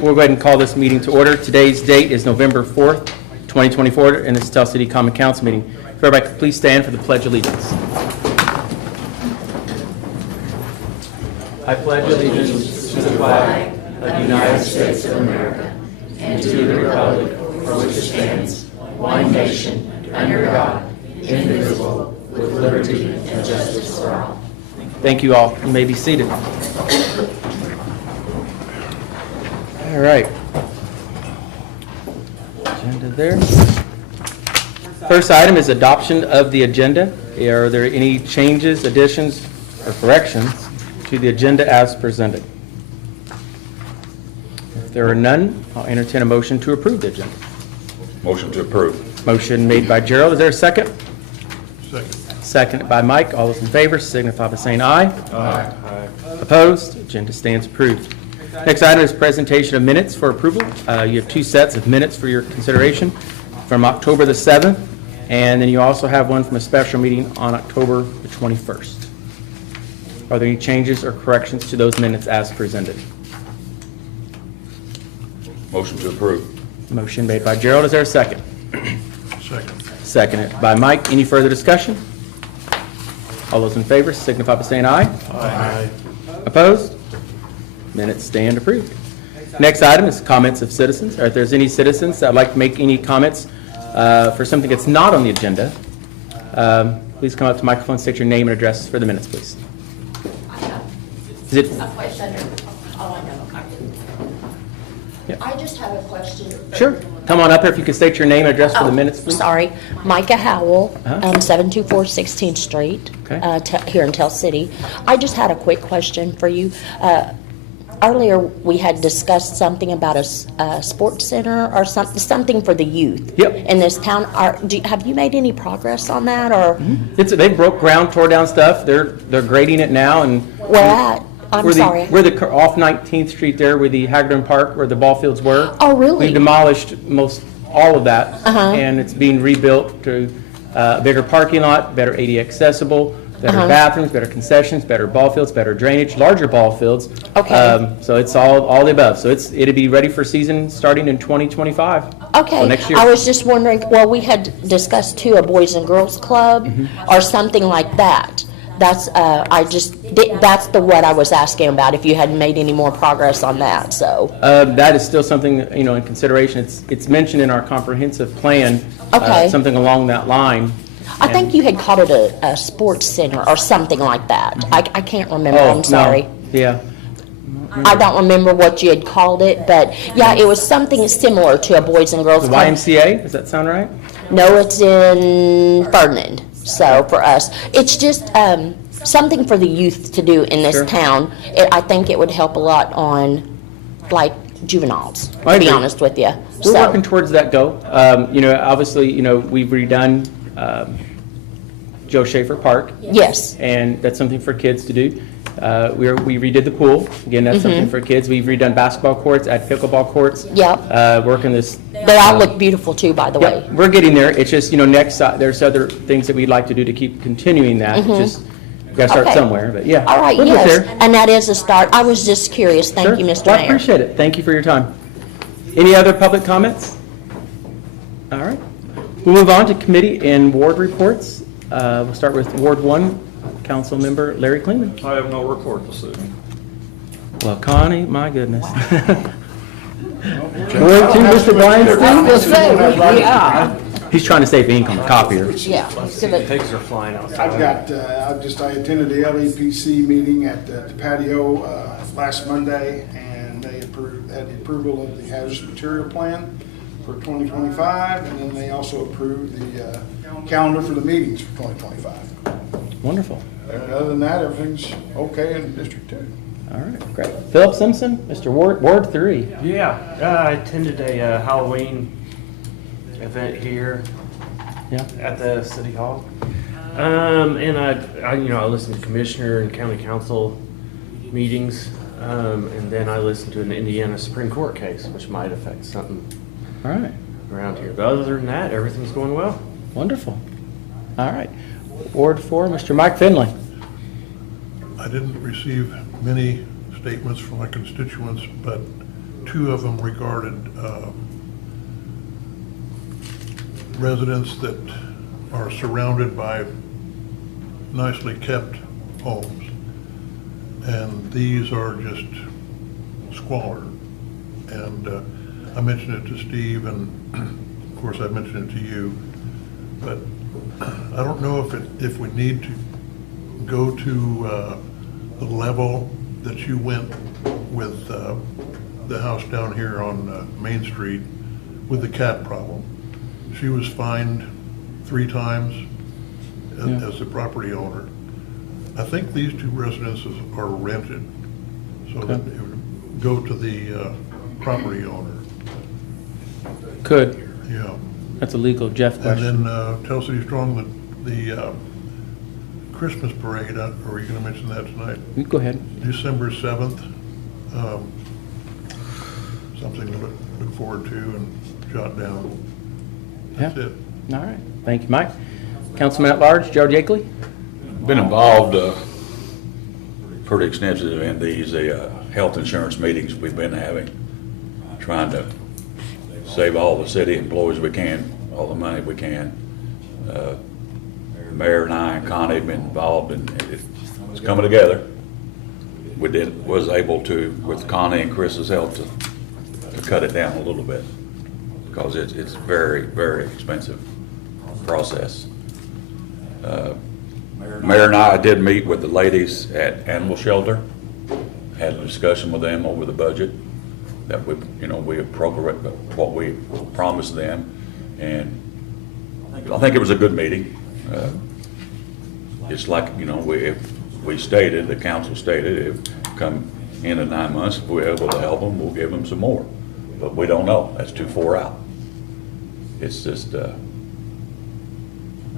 we'll go ahead and call this meeting to order. Today's date is November 4th, 2024, and this is Tell City Common Council meeting. If everybody could please stand for the Pledge of Allegiance. I pledge allegiance to the flag of the United States of America and to the republic for which it stands, one nation, under God, indivisible, with liberty and justice for all. Thank you all. You may be seated. All right. Agenda there. First item is adoption of the agenda. Are there any changes, additions, or corrections to the agenda as presented? If there are none, I'll entertain a motion to approve the agenda. Motion to approve. Motion made by Gerald. Is there a second? Second. Seconded by Mike. All those in favor signify by saying aye. Aye. Opposed? Agenda stands approved. Next item is presentation of minutes for approval. You have two sets of minutes for your consideration from October the 7th, and then you also have one from a special meeting on October the 21st. Are there any changes or corrections to those minutes as presented? Motion to approve. Motion made by Gerald. Is there a second? Second. Seconded by Mike. Any further discussion? All those in favor signify by saying aye. Aye. Opposed? Minutes stand approved. Next item is comments of citizens. Or if there's any citizens that would like to make any comments for something that's not on the agenda, please come up to the microphone, state your name and address for the minutes, please. I have Is it? a question. Oh, I know. Yeah. I just have a question. Sure. Come on up here if you could state your name and address for the minutes, please. Sorry. Micah Howell, Uh-huh. 724 16th Street, Okay. here in Tell City. I just had a quick question for you. Earlier, we had discussed something about a sports center or something for the youth. Yep. In this town. Have you made any progress on that, or They broke ground, tore down stuff. They're grading it now, and where at? I'm sorry. We're off 19th Street there, where the Hagedorn Park, where the ball fields were. Oh, really? We've demolished most all of that, Uh-huh. and it's being rebuilt to a bigger parking lot, better AD accessible, better Uh-huh. bathrooms, better concessions, better ball fields, better drainage, larger ball fields. Okay. So it's all the above. So it'll be ready for season starting in 2025. Okay, So next year. I was just wondering, well, we had discussed too, a Boys and Girls Club or something like that. That's, that's what I was asking about, if you hadn't made any more progress on that, so. That is still something, in consideration. It's mentioned in our comprehensive plan. Okay. Something along that line. I think you had called it a sports center or something like that. I can't remember, Oh, I'm sorry. no. Yeah. I don't remember what you had called it, but yeah, it was something similar to a Boys and Girls The Club. YMCA, does that sound right? No, it's in Ferdinand, so for us. It's just something for the youth to do in this Sure. town. I think it would help a lot on, like, juveniles, I to be agree. honest with you. We're So, working towards that goal. Obviously, we've redone Joe Schaefer Park, yes, and that's something for kids to do. We redid the pool. Again, that's something for kids. We've redone basketball courts, add pickleball courts. Yep. Working this. they all look beautiful too, by the way. Yep, we're getting there. It's just, next, there's other things that we'd like to do to keep continuing that. Just, we've got to start Okay. somewhere, but yeah. All right, we'll get yes, there. and that is a start. I was just curious. Thank Sure. you, Mr. Well, I Mayor. appreciate it. Thank you for your time. Any other public comments? All right. We'll move on to committee and ward reports. We'll start with Ward 1, Council Member Larry Kleeman. I have no report this evening. Well, Connie, my goodness. Ward 2, Mr. Bryan. He's trying to save ink on the copier. Yeah. Pigs are flying outside. I attended the LEPC meeting at the patio last Monday, and they had the approval of the hazardous material plan for 2025, and then they also approved the calendar for the meetings for 2025. Wonderful. And other than that, everything's okay in District 2. All right, great. Philip Simpson, Mr. Ward 3. Yeah, I attended a Halloween event here Yeah. at the City Hall. And I listened to Commissioner and County Council meetings, and then I listened to an Indiana Supreme Court case, which might affect something All right, around here. But other than that, everything's going well. wonderful. All right. Ward 4, Mr. Mike Finley. I didn't receive many statements from my constituents, but two of them regarded residents that are surrounded by nicely kept homes. And these are just squalor. And I mentioned it to Steve, and of course I mentioned it to you, but I don't know if we need to go to the level that you went with the house down here on Main Street with the cat problem. She was fined 3 times as the property owner. I think these 2 residences are rented, so that it would go to the property owner. Could. Yeah. That's a legal Jeff And question. then Tell City Strong, the Christmas parade, are you going to mention that tonight? You go ahead. December 7th. Something to look forward to and jot down. That's Yeah. it. All right. Thank you, Mike. Councilman at Large, Joe Jakeley? Been involved pretty extensive in these health insurance meetings we've been having, trying to save all the city employees we can, all the money we can. The Mayor and I and Connie have been involved, and it's coming together. Was able to, with Connie and Chris's help, to cut it down a little bit, because it's very, very expensive process. Mayor and I did meet with the ladies at Animal Shelter, had a discussion with them over the budget, that we appropriate what we promised them, and I think it was a good meeting. It's like, we stated, the council stated, if come in 9 months, if we're able to help them, we'll give them some more. But we don't know, that's too far out. It's just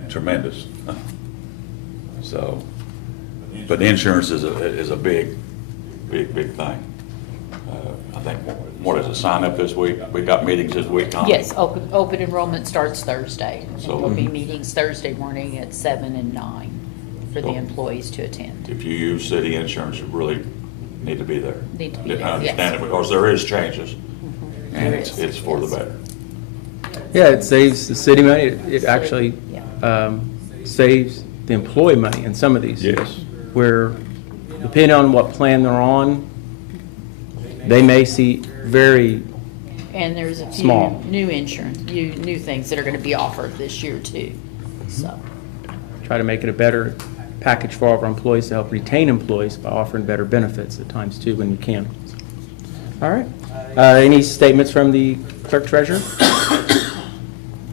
tremendous. So, but the insurance is a big thing. I think, what is it, sign up this week? We got meetings this week, Connie? Yes, open enrollment starts Thursday. So- There'll be meetings Thursday morning at 7 and 9 for the So- employees to attend. If you use city insurance, you really need to be there. Need to be Didn't there, understand yes. it, because there is changes, and There it's is, for the yes. better. Yeah, it saves the city money. It actually Yeah. saves the employee money in some of these. Yes. Where, depending on what plan they're on, they may see very, And there's a few Small. new insurance, new things that are gonna be offered this year too, so. try to make it a better package for all of our employees to help retain employees by offering better benefits at times too when you can. All right. Any statements from the clerk treasurer?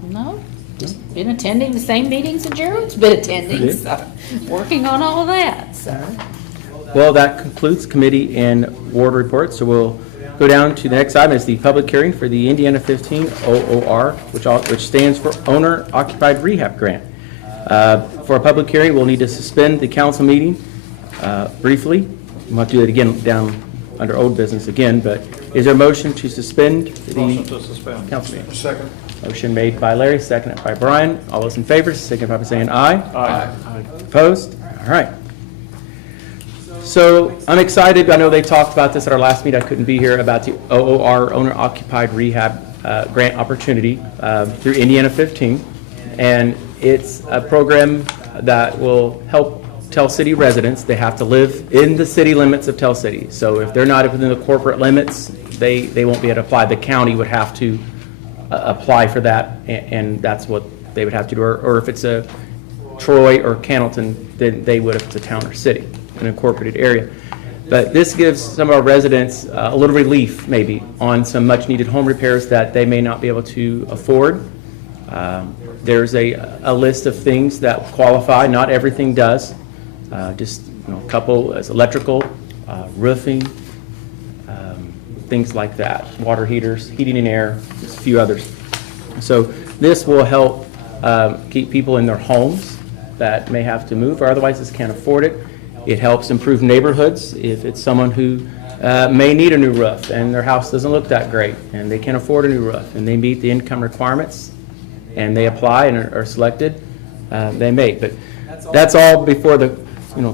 No, just been attending the same meetings that Gerald's been attending, Good. so, working on all of that, so. Well, that concludes committee and ward reports, so we'll go down to the next item, is the public hearing for the Indiana 15 OOR, which stands for Owner Occupied Rehab Grant. For a public hearing, we'll need to suspend the council meeting briefly. We'll have to do it again down under old business again, but is there a motion to suspend Motion the to suspend. council meeting? Second. Motion made by Larry, seconded by Brian. All those in favor, signify by saying aye. Aye. Opposed? All right. So I'm excited. I know they talked about this at our last meeting. I couldn't be here, about the OOR, Owner Occupied Rehab Grant Opportunity through Indiana 15. And it's a program that will help Tell City residents. They have to live in the city limits of Tell City. So if they're not within the corporate limits, they won't be able to apply. The county would have to apply for that, and that's what they would have to do. Or if it's a Troy or Cannleton, then they would if it's a town or city, an incorporated area. But this gives some of our residents a little relief, maybe, on some much-needed home repairs that they may not be able to afford. There's a list of things that qualify. Not everything does. Just a couple is electrical, roofing, things like that. Water heaters, heating and air, just a few others. So this will help keep people in their homes that may have to move or otherwise just can't afford it. It helps improve neighborhoods if it's someone who may need a new roof and their house doesn't look that great and they can't afford a new roof and they meet the income requirements and they apply and are selected, they may. But that's all before the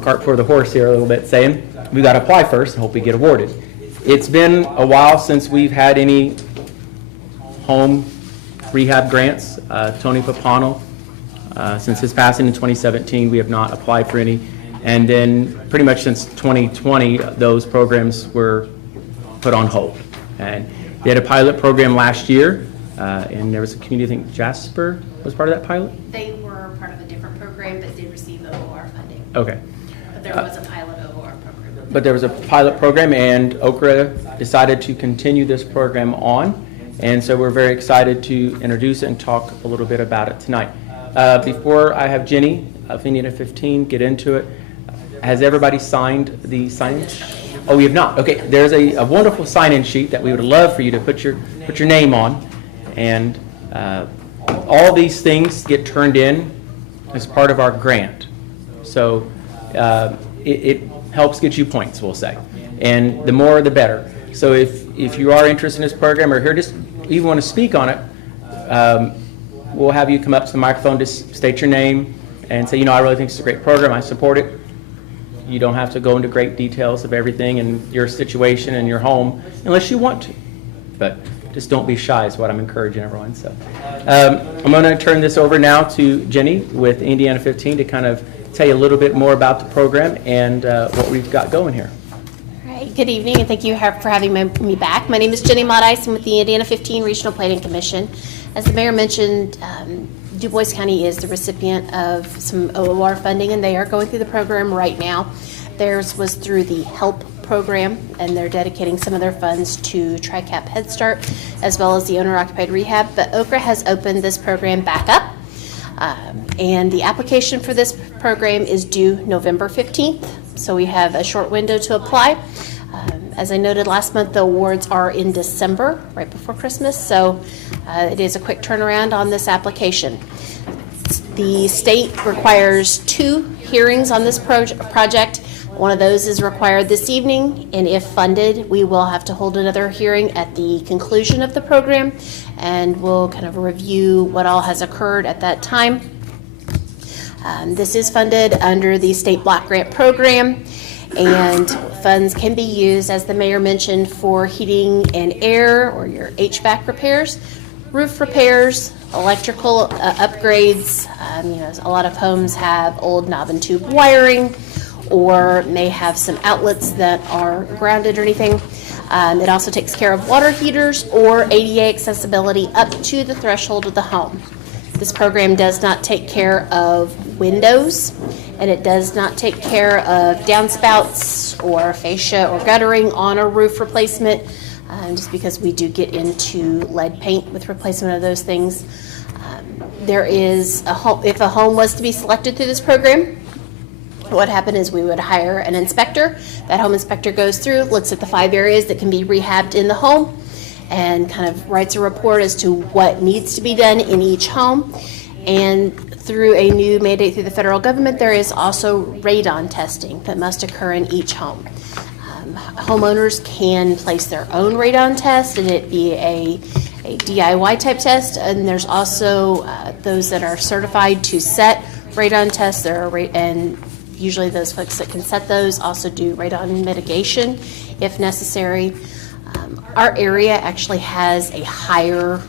cart before the horse here a little bit, saying we got to apply first and hope we get awarded. It's been a while since we've had any home rehab grants. Tony Papanel, since his passing in 2017, we have not applied for any. And then pretty much since 2020, those programs were put on hold. And they had a pilot program last year, and there was a community, I think Jasper was part of that pilot? They were part of a different program but did receive OOR funding. Okay. But there was a pilot OOR program. But there was a pilot program, and Okra decided to continue this program on. And so we're very excited to introduce it and talk a little bit about it tonight. Before I have Jenny of Indiana 15 get into it, has everybody signed the sign-in? Oh, you have not? Okay, there's a wonderful sign-in sheet that we would love for you to put your name on. And all these things get turned in as part of our grant. So it helps get you points, we'll say. And the more, the better. So if you are interested in this program or here just even want to speak on it, we'll have you come up to the microphone, just state your name and say, I really think it's a great program, I support it. You don't have to go into great details of everything and your situation and your home unless you want to. But just don't be shy is what I'm encouraging everyone. So I'm going to turn this over now to Jenny with Indiana 15 to kind of tell you a little bit more about the program and what we've got going here. All right, good evening, and thank you for having me back. My name is Jenny Modice. I'm with the Indiana 15 Regional Planning Commission. As the mayor mentioned, Du Bois County is the recipient of some OOR funding, and they are going through the program right now. Theirs was through the HELP program, and they're dedicating some of their funds to TRICAP Head Start, as well as the owner-occupied rehab. But Okra has opened this program back up, and the application for this program is due November 15th, so we have a short window to apply. As I noted last month, the awards are in December, right before Christmas, so it is a quick turnaround on this application. The state requires 2 hearings on this project. One of those is required this evening, and if funded, we will have to hold another hearing at the conclusion of the program, and we'll kind of review what all has occurred at that time. This is funded under the state block grant program, and funds can be used, as the mayor mentioned, for heating and air or your HVAC repairs, roof repairs, electrical upgrades. A lot of homes have old knob and tube wiring or may have some outlets that are grounded or anything. It also takes care of water heaters or ADA accessibility up to the threshold of the home. This program does not take care of windows, and it does not take care of downspouts or fascia or guttering on a roof replacement, just because we do get into lead paint with replacement of those things. There is a home, if a home was to be selected through this program, what would happen is we would hire an inspector. That home inspector goes through, looks at the 5 areas that can be rehabbed in the home, and kind of writes a report as to what needs to be done in each home. And through a new mandate through the federal government, there is also radon testing that must occur in each home. Homeowners can place their own radon test, and it be a DIY type test. And there's also those that are certified to set radon tests. And usually those folks that can set those also do radon mitigation if necessary. Our area actually has a higher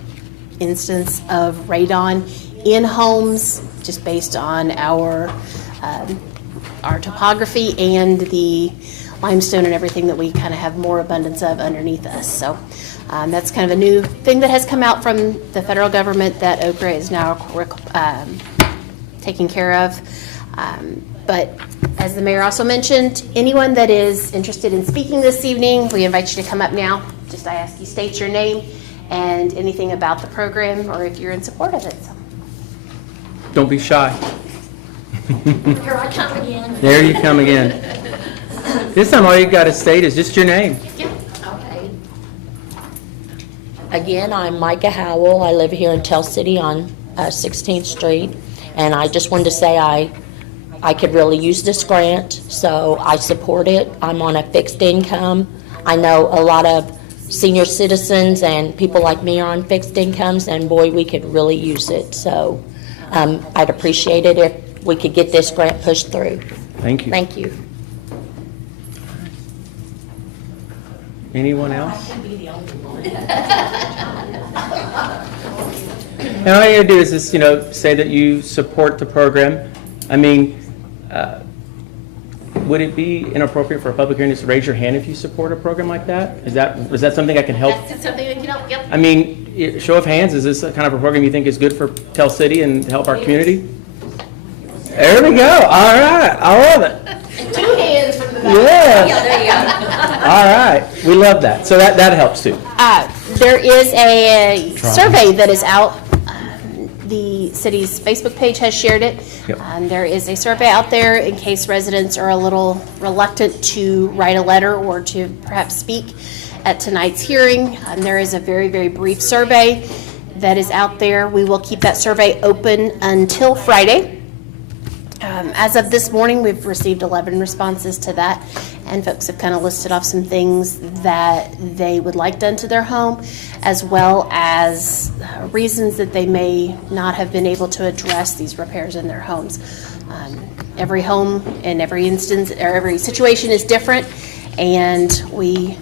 instance of radon in homes, just based on our topography and the limestone and everything that we kind of have more abundance of underneath us. So that's kind of a new thing that has come out from the federal government that Okra is now taking care of. But as the mayor also mentioned, anyone that is interested in speaking this evening, we invite you to come up now. Just I ask you state your name and anything about the program or if you're in support of it. So. Don't be shy. Here I come again. There you come again. This time all you got to state is just your name. Okay. Again, I'm Micah Howell. I live here in Tell City on 16th Street. And I just wanted to say I could really use this grant, so I support it. I'm on a fixed income. I know a lot of senior citizens and people like me are on fixed incomes, and boy, we could really use it. So I'd appreciate it if we could get this grant pushed through. Thank you. Thank you. Anyone else? And all you gotta do is just, say that you support the program. I mean, would it be inappropriate for a public hearing just to raise your hand if you support a program like that? Is that something I can help? That's something that can help, yep. I mean, show of hands, is this a kind of a program you think is good for Tell City and to help our community? There we go. All right. I love it. 2 hands from the back. Yeah. There you go. All right. We love that. So that helps too. There is a survey that is out. The city's Facebook page has shared it. Yep. There is a survey out there in case residents are a little reluctant to write a letter or to perhaps speak at tonight's hearing. There is a very, very brief survey that is out there. We will keep that survey open until Friday. As of this morning, we've received 11 responses to that, and folks have kind of listed off some things that they would like done to their home, as well as reasons that they may not have been able to address these repairs in their homes. Every home and every instance, or every situation is different, and we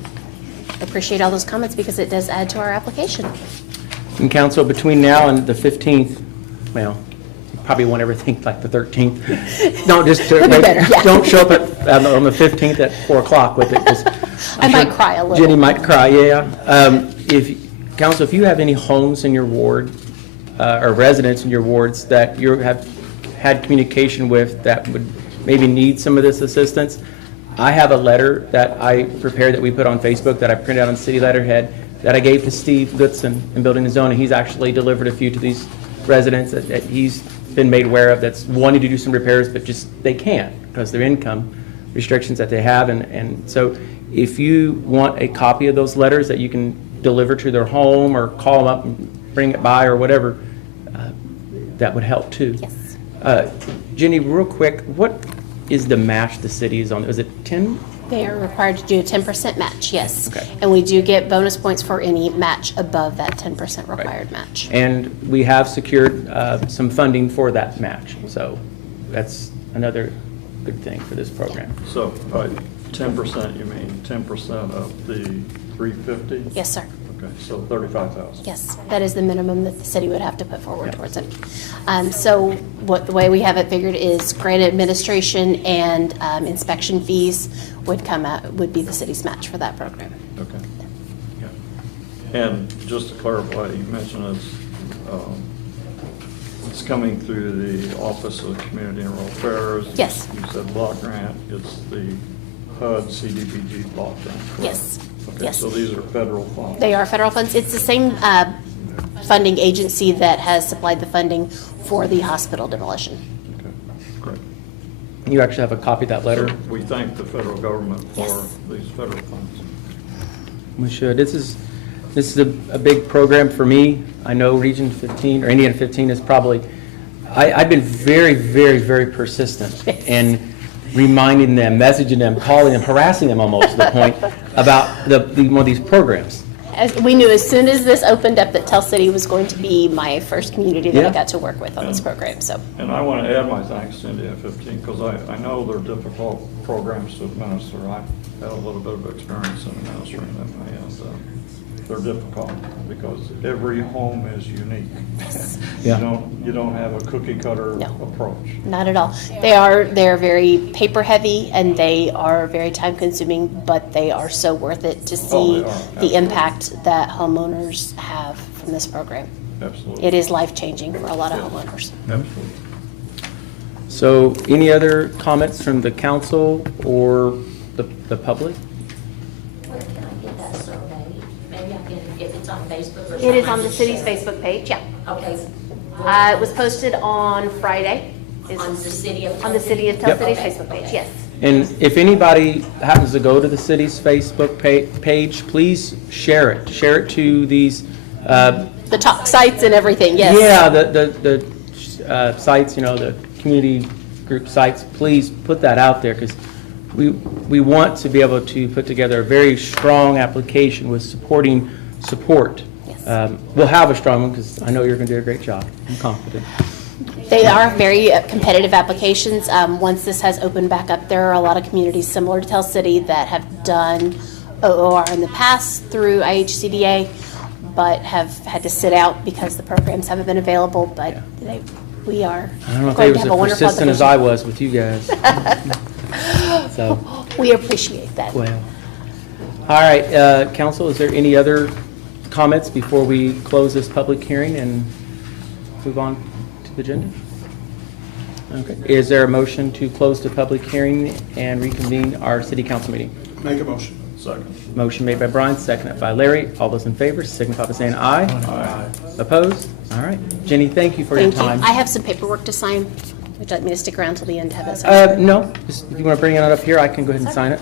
appreciate all those comments because it does add to our application. And council, between now and the 15th, well, you probably won't ever think like the 13th. Don't just, better, yeah. don't show up on the 15th at 4 o'clock with it. 'Cause I I'm might sure cry a little. Jenny might cry, yeah. Council, if you have any homes in your ward, or residents in your wards that you have had communication with that would maybe need some of this assistance, I have a letter that I prepared that we put on Facebook that I printed out on city letterhead that I gave to Steve Goodson in Building and Zoning. He's actually delivered a few to these residents that he's been made aware of that's wanting to do some repairs, but just they can't because their income restrictions that they have. And so if you want a copy of those letters that you can deliver to their home or call them up and bring it by or whatever, that would help too. Yes. Jenny, real quick, what is the match the city is on? Is it 10? They are required to do a 10% match, yes. Okay. And we do get bonus points for any match above that 10% required match. And we have secured some funding for that match. So that's another good thing for this program. So, by 10%, you mean 10% of the 350? Yes, sir. Okay, so 35,000. Yes, that is the minimum that the city would have to put forward towards it. So the way we have it figured is grant administration and inspection fees would be the city's match for that program. Okay. Yeah. And just to clarify, you mentioned it's coming through the Office of Community and Rural Affairs. Yes. You said block grant, it's the HUD CDBG block grant, correct? Yes. Okay, Yes. so these are federal funds? They are federal funds. It's the same funding agency that has supplied the funding for the hospital demolition. Okay, great. You actually have a copy of that letter? So we thank the federal government for Yes. these federal funds. We should. This is a big program for me. I know Region 15 or Indiana 15 is probably, I've been very, very, very persistent in reminding them, messaging them, calling them, harassing them almost to the point about one of these programs. We knew as soon as this opened up that Tell City was going to be my first community that I Yeah. got to work with on this program, so. And I want to add my thanks to Indiana 15, because I know they're difficult programs to administer. I had a little bit of experience in administering them, and they're difficult because every home is unique. Yeah. You don't have a cookie cutter No. approach. Not at all. They're very paper heavy and they are very time consuming, but they are so worth it to Oh, see they are. the Absolutely. impact that homeowners have from this program. Absolutely. It is life changing for a lot of homeowners. Absolutely. So any other comments from the council or the public? Where can I get that survey? Maybe I can, if it's on Facebook or something. It is on the city's Facebook page, yeah. Okay. It was posted on Friday. On the city of. On the City of Tell Yep. City's Okay, Facebook page, okay. yes. And if anybody happens to go to the city's Facebook page, please share it. Share it to these, The talk sites and everything, yes. yeah, the sites, the community group sites. Please put that out there because we want to be able to put together a very strong application with supporting support. Yes. We'll have a strong one because I know you're going to do a great job. I'm confident. They are very competitive applications. Once this has opened back up, there are a lot of communities similar to Tell City that have done OOR in the past through IHCDA, but have had to sit out because the programs haven't been available, but we are I don't know if going they to was have a as wonderful persistent as division. I was with you guys. So, We appreciate that. well. All right, council, is there any other comments before we close this public hearing and move on to the agenda? Okay. Is there a motion to close the public hearing and reconvene our city council meeting? Make a motion. Second. Motion made by Brian, seconded by Larry. All those in favor, signify by saying aye. Aye. Opposed? All right. Jenny, thank you for your Thank you. time. I have some paperwork to sign. Would you like me to stick around till the end to have that signed? No, just if you want to bring it up here, I can go ahead and sign it.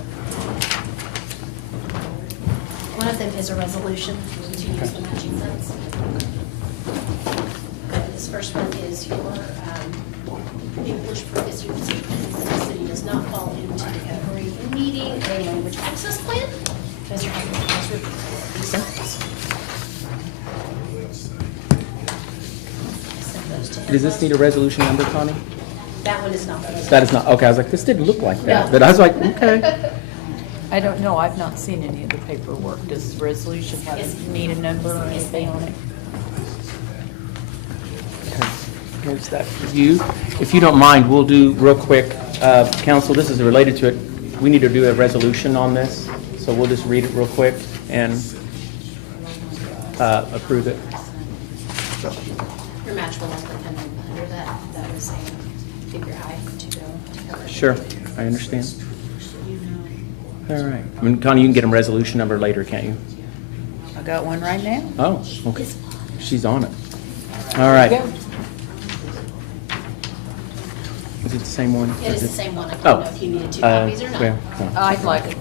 One of them is a resolution to use the matching funds. This first one is your English proficiency. The city does not fall into every meeting a language access plan. Because you're having to review these things. I sent those to him Does this last- need a resolution number, Connie? That one is not the resolution. That is not, okay, I was like, this didn't look like that, No. but I was like, okay. I don't know, I've not seen any of the paperwork. Does the resolution have, need a number or anything on it? Here's that for you. If you don't mind, we'll do real quick, council, this is related to it. We need to do a resolution on this, so we'll just read it real quick and approve it. Your match will likely come in under that. That was a figure I to go to cover. Sure, I understand. All right. I mean, Connie, you can get a resolution number later, can't you? I got one right now. Oh, okay. She's on it. All right. Go. Is it the same one? It is the same one. I Oh. don't know if you needed two copies or not. Well, no. I'd like it.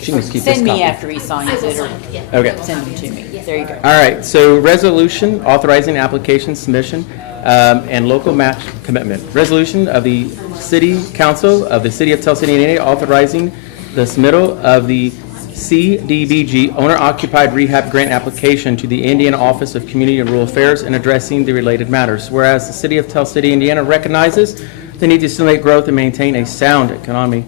She can just keep this Send me copy. after he I signs will it or sign it, yeah. Okay. I will send copy them to it. me. Yeah. There you go. All right, so resolution authorizing application submission and local match commitment. Resolution of the City Council of the City of Tell City, Indiana, authorizing the submittal of the CDBG owner-occupied rehab grant application to the Indiana Office of Community and Rural Affairs and addressing the related matters. Whereas the City of Tell City, Indiana recognizes the need to stimulate growth and maintain a sound economy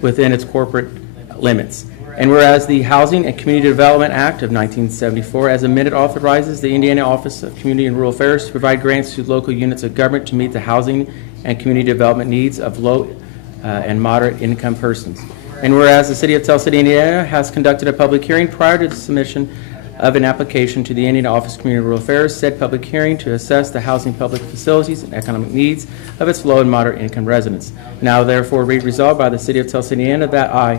within its corporate limits. And whereas the Housing and Community Development Act of 1974, as amended, authorizes the Indiana Office of Community and Rural Affairs to provide grants to local units of government to meet the housing and community development needs of low and moderate income persons. And whereas the City of Tell City, Indiana has conducted a public hearing prior to the submission of an application to the Indiana Office of Community and Rural Affairs, said public hearing to assess the housing, public facilities, and economic needs of its low and moderate income residents. Now therefore be resolved by the City of Tell City, Indiana that I,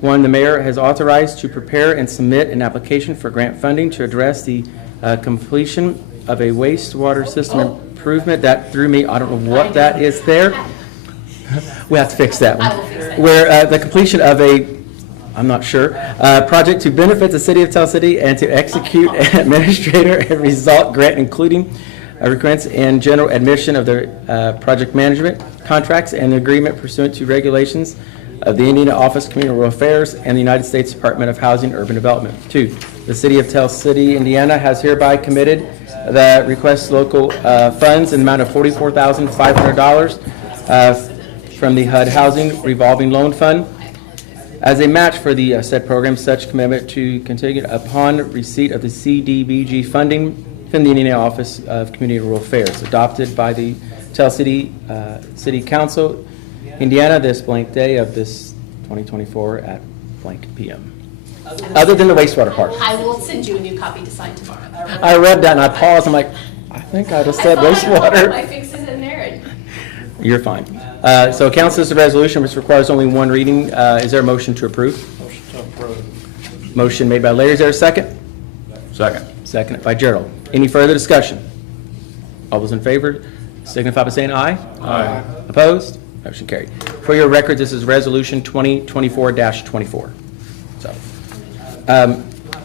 one, the mayor has authorized to prepare and submit an application for grant funding to address the completion of a wastewater system improvement. That threw me, I don't know what that is there. We have to fix that one. I will fix that. Where the completion of a, I'm not sure, project to benefit the City of Tell City and to execute an administrator and result grant, including requirements and general admission of the project management contracts and the agreement pursuant to regulations of the Indiana Office of Community and Rural Affairs and the United States Department of Housing and Urban Development. 2, the City of Tell City, Indiana has hereby committed the request local funds in the amount of $44,500 from the HUD Housing Revolving Loan Fund as a match for the said program. Such commitment to continue upon receipt of the CDBG funding from the Indiana Office of Community and Rural Affairs, adopted by the Tell City City Council, Indiana, this blank day of this 2024 at blank PM. Other than the wastewater part. I will send you a new copy to sign tomorrow. I read that and I paused, I'm like, I think I just said My wastewater. fixes in there and You're fine. So council, this is a resolution which requires only one reading. Is there a motion to approve? Motion to approve. Motion made by Larry, is there a second? Second. Seconded by Gerald. Any further discussion? All those in favor signify by saying aye. Aye. Opposed? Motion carried. For your record, this is Resolution 2024-24. So,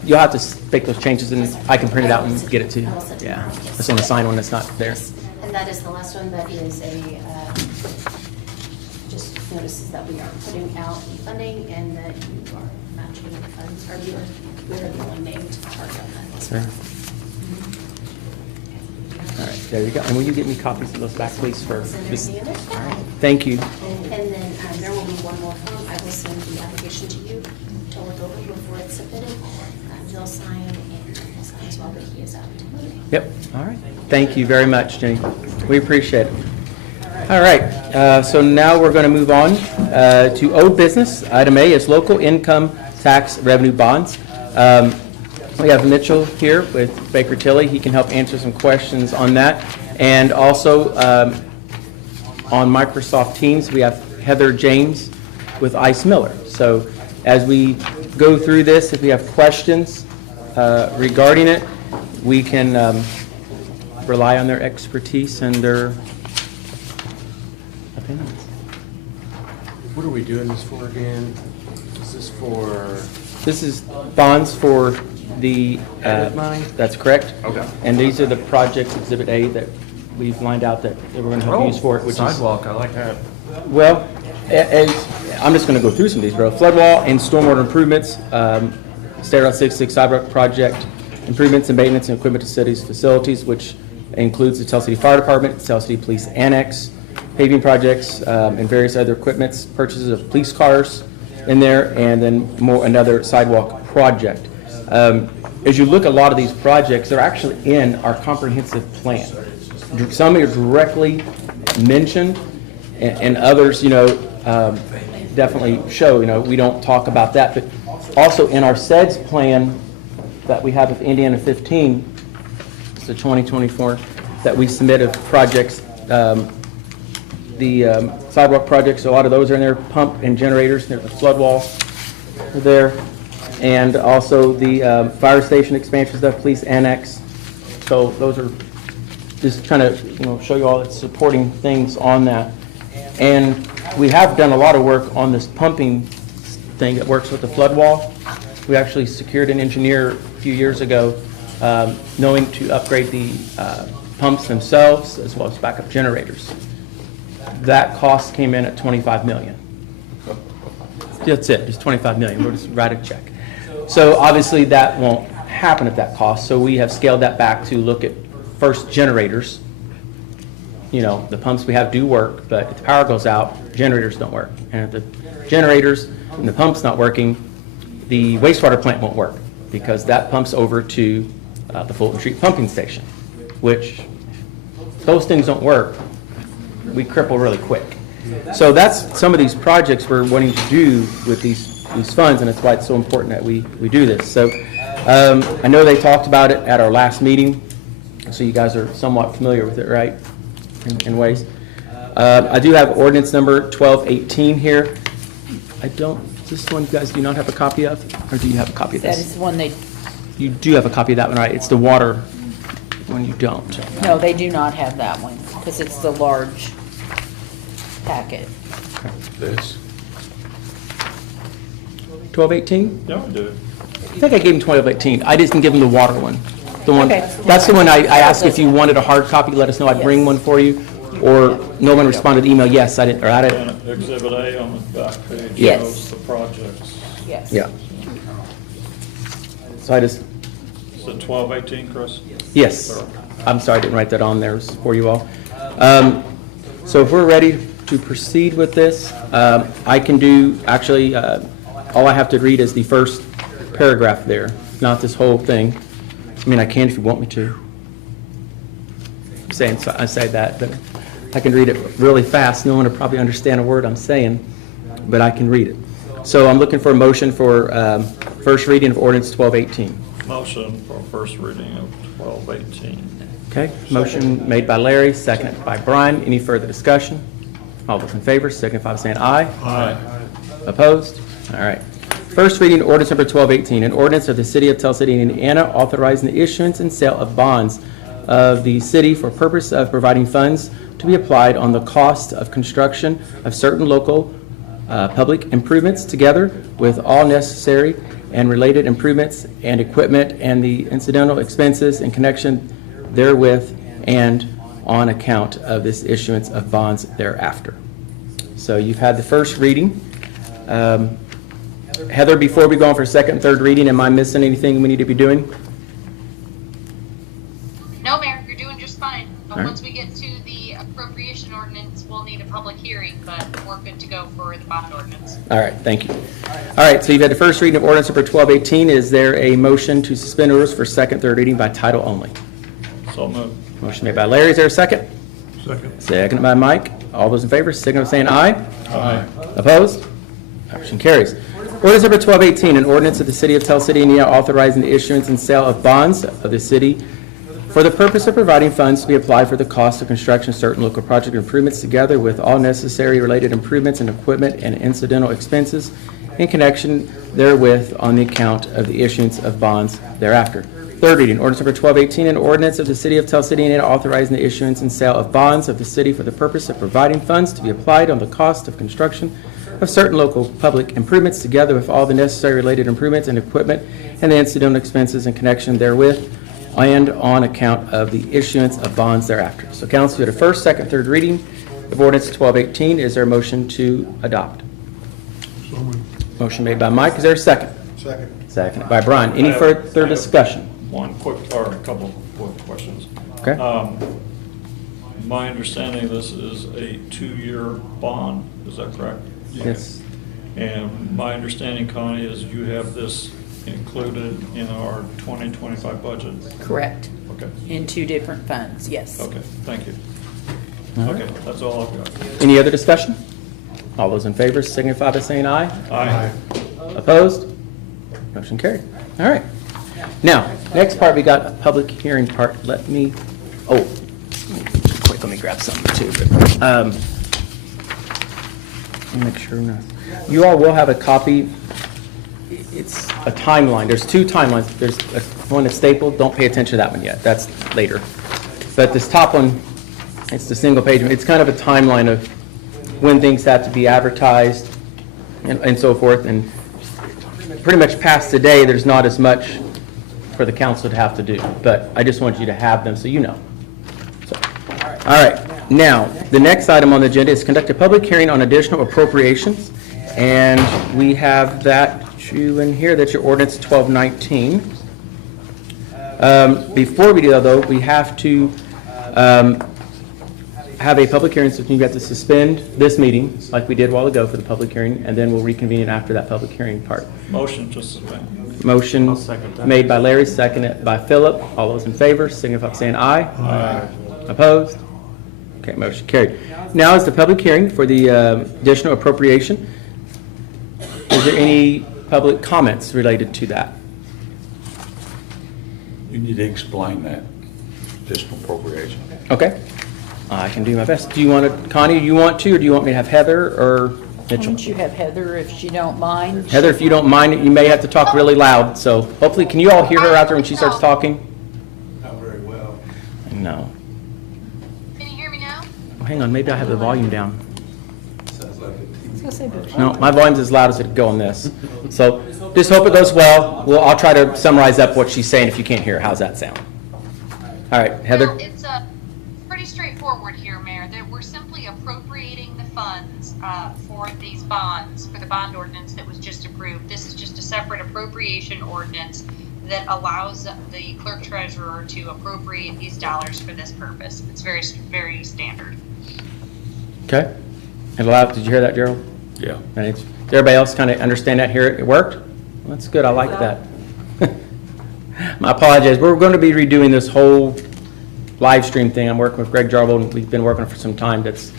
you'll have to make those changes, and I can print it out and get it to you. Yeah, just on the signed one that's not there. And that is the last one that is a, just notices that we are putting out the funding and that you are matching the funds, or we are the only named party on that. Sir. All right, there you go. And will you get me copies of those back, please, for Send this? everything in there. All right, thank you. And then there will be one more form. I will send the application to you to been submitted. They'll sign and we'll sign as well, but he is out today. Yep, all right. Thank you very much, Jenny. We appreciate it. All right, so now we're going to move on to old business. Item A is local income tax revenue bonds. We have Mitchell here with Baker Tilly. He can help answer some questions on that. And also on Microsoft Teams, we have Heather James with Ice Miller. So as we go through this, if we have questions regarding it, we can rely on their expertise and their opinions. What are we doing this for again? Is this for? This is bonds for the... Edit money? That's correct. Okay. And these are the projects, Exhibit A, that we've lined out that we're going to help use for it, which is... Sidewalk, I like that. Well, I'm just going to go through some of these, bro. Flood wall and stormwater improvements, State Route 66 sidewalk project, improvements and maintenance and equipment to cities' facilities, which includes the Tell City Fire Department, Tell City Police Annex, paving projects, and various other equipments, purchases of police cars in there, and then another sidewalk project. As you look at a lot of these projects, they're actually in our comprehensive plan. Some are directly mentioned, and others, definitely show, we don't talk about that. But also in our SEDS plan that we have with Indiana 15, it's the 2024, that we submitted projects, the sidewalk projects, a lot of those are in there, pump and generators, there's the flood wall there, and also the fire station expansion stuff, police annex. So those are just trying to show you all the supporting things on that. And we have done a lot of work on this pumping thing that works with the flood wall. We actually secured an engineer a few years ago knowing to upgrade the pumps themselves as well as backup generators. That cost came in at $25 million. That's it, it's $25 million. We'll just write a check. So obviously that won't happen at that cost. So we have scaled that back to look at first generators. The pumps we have do work, but if the power goes out, generators don't work. And if the generators and the pump's not working, the wastewater plant won't work because that pumps over to the Fulton Street pumping station, which if those things don't work, we cripple really quick. So that's some of these projects we're wanting to do with these funds, and that's why it's so important that we do this. So I know they talked about it at our last meeting, so you guys are somewhat familiar with it, right, in ways. I do have ordinance number 1218 here. This one you guys do not have a copy of, or do you have a copy of That this? is one they, You do have a copy of that one, right? It's the water one you don't. no, they do not have that one, because it's the large packet. This, 1218? Yeah, we do. I think I gave him 1218. I didn't give him the water one. The one, Okay. that's the one I asked if you wanted a hard copy, let us know, I'd bring one for you. Or no one responded to the email, yes, I didn't, or I didn't. And Exhibit A on the back page Yes. shows the projects. Yes. Yeah. So I just, Is it 1218, Chris? yes, I'm sorry, I didn't write that on there for you all. So if we're ready to proceed with this, I can do, actually, all I have to read is the first paragraph there, not this whole thing. I mean, I can if you want me to. I say that, but I can read it really fast. No one will probably understand a word I'm saying, but I can read it. So I'm looking for a motion for first reading of ordinance 1218. Motion for first reading of 1218. Okay, motion made by Larry, seconded by Brian. Any further discussion? All those in favor, signify by saying aye. Aye. Opposed? All right. First reading, ordinance number 1218, an ordinance of the City of Tell City, Indiana, authorizing the issuance and sale of bonds of the city for purpose of providing funds to be applied on the cost of construction of certain local public improvements, together with all necessary and related improvements and equipment and the incidental expenses in connection therewith and on account of this issuance of bonds thereafter. So you've had the first reading. Heather, before we go on for second and third reading, am I missing anything we need to be doing? No, Mayor, you're doing just fine. But All right. once we get to the appropriation ordinance, we'll need a public hearing, but we're good to go for the bond ordinance. All right, thank you. All right, so you've had the first reading of ordinance number 1218. Is there a motion to suspend rules for second, third reading by title only? So moved. Motion made by Larry. Is there a second? Second. Seconded by Mike. All those in favor, signal by saying aye. Aye. Opposed? Motion carries. Ordinance number 1218, an ordinance of the City of Tell City, Indiana, authorizing the issuance and sale of bonds of the city for the purpose of providing funds to be applied for the cost of construction of certain local project improvements, together with all necessary related improvements in equipment and incidental expenses in connection therewith on the account of the issuance of bonds thereafter. Third reading, ordinance number 1218, an ordinance of the City of Tell City, Indiana, authorizing the issuance and sale of bonds of the city for the purpose of providing funds to be applied on the cost of construction of certain local public improvements, together with all the necessary related improvements and equipment and the incidental expenses in connection therewith, and on account of the issuance of bonds thereafter. So council, you had a first, second, third reading of ordinance 1218. Is there a motion to adopt? So moved. Motion made by Mike. Is there a second? Second. Seconded by Brian. Any further discussion? One quick, or a couple of quick questions. Okay. My understanding, this is a 2-year bond, is that correct? Yes. And my understanding, Connie, is you have this included in our 2025 budget? Correct. Okay, In 2 different funds, yes. okay, thank you. All right. Okay, that's all I've got. Any other discussion? All those in favor signify by saying aye. Aye. Opposed? Motion carried. All right. Now, next part, we got a public hearing part. Let me quick, let me grab something too. Let me make sure. You all will have a copy. It's a timeline. There's 2 timelines. There's one that's stapled. Don't pay attention to that one yet. That's later. But this top one, it's the single page. It's kind of a timeline of when things have to be advertised and so forth. And pretty much past today, there's not as much for the council to have to do. But I just want you to have them so you know. So, all right. Now, the next item on the agenda is conduct a public hearing on additional appropriations. And we have that in here, that's your ordinance 1219. Before we do that, though, we have to have a public hearing, so you have to suspend this meeting, like we did a while ago for the public hearing, and then we'll reconvene after that public hearing part. Motion to suspend. Motion I'll second that. made by Larry, seconded by Philip. All those in favor, signify by saying aye. Aye. Opposed? Okay, motion carried. Now is the public hearing for the additional appropriation. Is there any public comments related to that? You need to explain that additional appropriation. Okay, I can do my best. Do you want to, Connie, do you want to, or do you want me to have Heather or Why Mitchell? don't you have Heather, if she don't mind? Heather, if you don't mind, you may have to talk really loud, so hopefully, can you all hear her out there when she starts talking? Not very well. No. Can you hear me now? Oh, hang on, maybe I have the volume down. I was gonna say, but- No, my volume's as loud as it could go on this. So just hope it goes well. I'll try to summarize up what she's saying if you can't hear her. How's that sound? All right, Heather? Well, it's pretty straightforward here, Mayor. That we're simply appropriating the funds for these bonds, for the bond ordinance that was just approved. This is just a separate appropriation ordinance that allows the clerk treasurer to appropriate these dollars for this purpose. It's very, very standard. Okay. And loud, did you hear that, Gerald? Yeah. And did everybody else kind of understand that here? It worked? Well, that's good. I like that. I apologize. We're going to be redoing this whole live stream thing. I'm working with Greg Jarble, and we've been working for some time. That's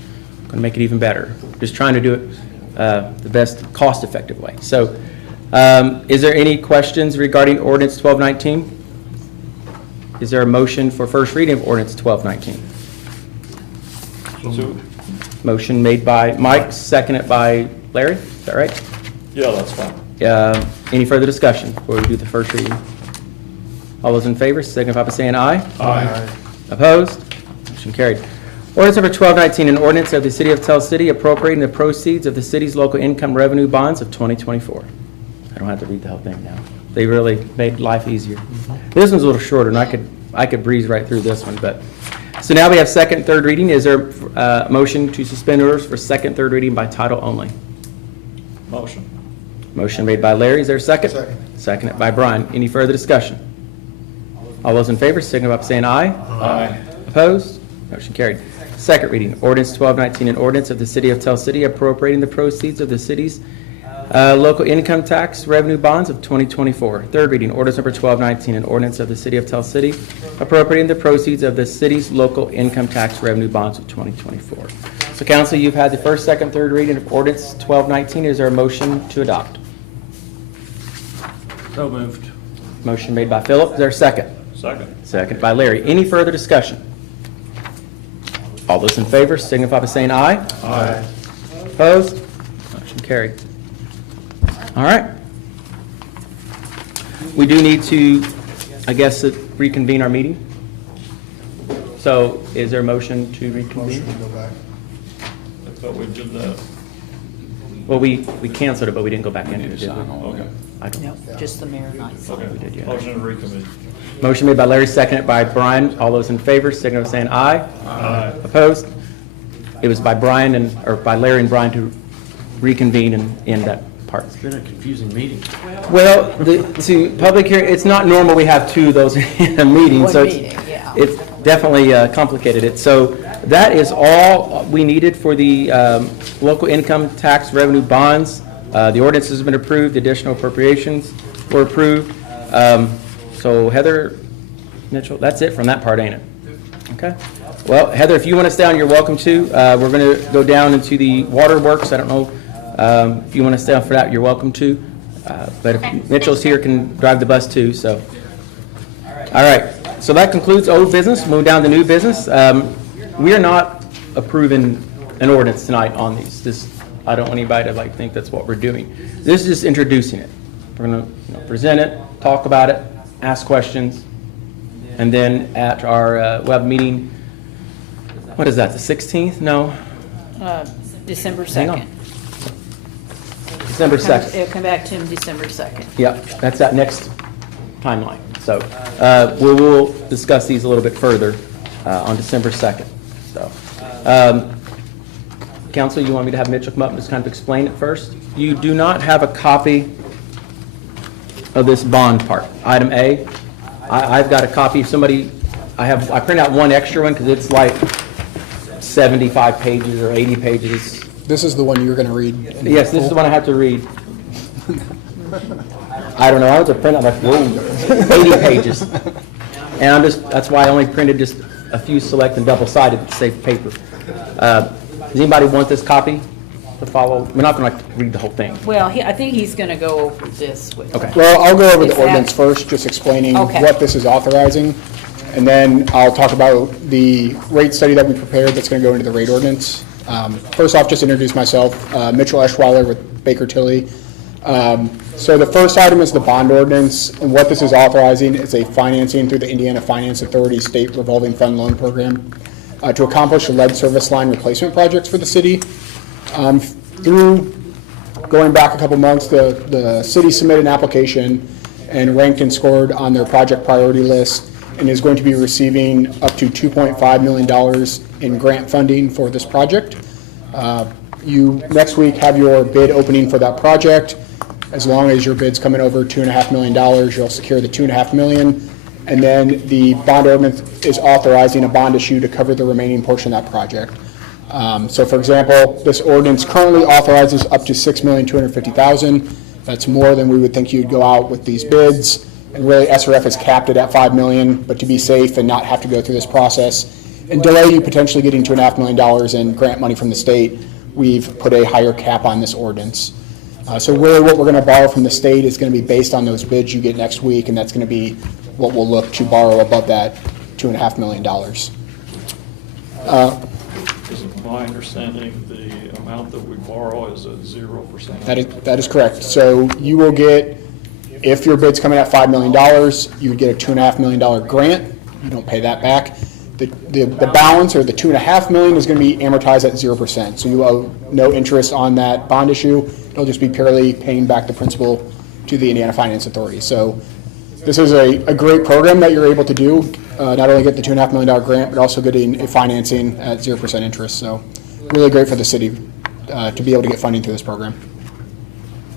going to make it even better. Just trying to do it the best cost-effective way. So is there any questions regarding ordinance 1219? Is there a motion for first reading of ordinance 1219? So, Motion made by Mike, seconded by Larry. Is that right? yeah, that's fine. Any further discussion before we do the first reading? All those in favor, signify by saying aye. Aye. Opposed? Motion carried. Ordinance number 1219, an ordinance of the City of Tell City appropriating the proceeds of the city's local income revenue bonds of 2024. I don't have to read the whole thing now. They really made life easier. This one's a little shorter, and I could breeze right through this one, but. So now we have second and third reading. Is there a motion to suspend rules for second, third reading by title only? Motion. Motion made by Larry. Is there a second? Second. Seconded by Brian. Any further discussion? All those in favor, signify by saying aye. Aye. Opposed? Motion carried. Second reading, ordinance 1219, an ordinance of the City of Tell City appropriating the proceeds of the city's Local income tax revenue bonds of 2024. Third reading, ordinance number 1219, an ordinance of the City of Tell City appropriating the proceeds of the city's local income tax revenue bonds of 2024. So council, you've had the first, second, third reading of ordinance 1219. Is there a motion to adopt? So moved. Motion made by Philip. Is there a second? Second. Second by Larry. Any further discussion? All those in favor signify by saying aye. Aye. Opposed? Motion carried. All right. We do need to, I guess, reconvene our meeting. So is there a motion to reconvene? I thought we did that. Well, we canceled it, but we didn't go back into it, did we? Okay. I don't know. No, just the mayor and I. Okay. We did, yeah. Motion to reconvene. Motion made by Larry, seconded by Brian. All those in favor, signify by saying aye. Aye. Opposed? It was by Brian or by Larry and Brian to reconvene and end that part. It's been a confusing meeting. Well, to public hearing, it's not normal we have two of those in a meeting, One so meeting, yeah. it's definitely complicated it. So that is all we needed for the local income tax revenue bonds. The ordinance has been approved, additional appropriations were approved. So Heather Mitchell, that's it from that part, ain't it? Okay. Well, Heather, if you want to stay on, you're welcome to. We're going to go down into the waterworks. I don't know if you want to stay on for that, you're welcome to. But if Mitchell's here, can drive the bus too, so. All right, so that concludes old business. Move down to new business. We are not approving an ordinance tonight on these. I don't want anybody to think that's what we're doing. This is just introducing it. We're going to present it, talk about it, ask questions, and then at our web meeting, what is that, the 16th? No, December hang on. 2nd. December 2nd. It'll come back to him December 2nd. Yep, that's that next timeline. So we will discuss these a little bit further on December 2nd. So, Council, you want me to have Mitchell come up and just kind of explain it first? You do not have a copy of this bond part, item A. I've got a copy. If somebody, I printed out one extra one because it's like 75 pages or 80 pages. This is the one you were going to read? Yes, this is the one I have to read. I don't know, I was a print, I'm like, whoa, 80 pages. And that's why I only printed just a few select and double-sided to save paper. Does anybody want this copy to follow? We're not going to read the whole thing. Well, I think he's going to go over this with. Okay. Well, I'll go over Is the that- ordinance first, just explaining Okay. what this is authorizing. And then I'll talk about the rate study that we prepared that's going to go into the rate ordinance. First off, just introduce myself, Mitchell Eschweiler with Baker Tilly. So the first item is the bond ordinance, and what this is authorizing is a financing through the Indiana Finance Authority State Revolving Fund Loan Program to accomplish the lead service line replacement projects for the city. Through going back a couple months, the city submitted an application and ranked and scored on their project priority list and is going to be receiving up to $2.5 million in grant funding for this project. You, next week, have your bid opening for that project. As long as your bid's coming over $2.5 million, you'll secure the $2.5 million. And then the bond ordinance is authorizing a bond issue to cover the remaining portion of that project. So for example, this ordinance currently authorizes up to $6,250,000. That's more than we would think you'd go out with these bids. And really, SRF has capped it at $5 million, but to be safe and not have to go through this process and delay you potentially getting $2.5 million in grant money from the state, we've put a higher cap on this ordinance. So really what we're going to borrow from the state is going to be based on those bids you get next week, and that's going to be what we'll look to borrow above that $2.5 million. Is it my understanding the amount that we borrow is at 0%? That is correct. So you will get, if your bid's coming at $5 million, you would get a $2.5 million grant. You don't pay that back. The balance, or the $2.5 million, is going to be amortized at 0%. So you owe no interest on that bond issue. It'll just be purely paying back the principal to the Indiana Finance Authority. So this is a great program that you're able to do. Not only get the $2.5 million grant, but also getting a financing at 0% interest. So really great for the city to be able to get funding through this program.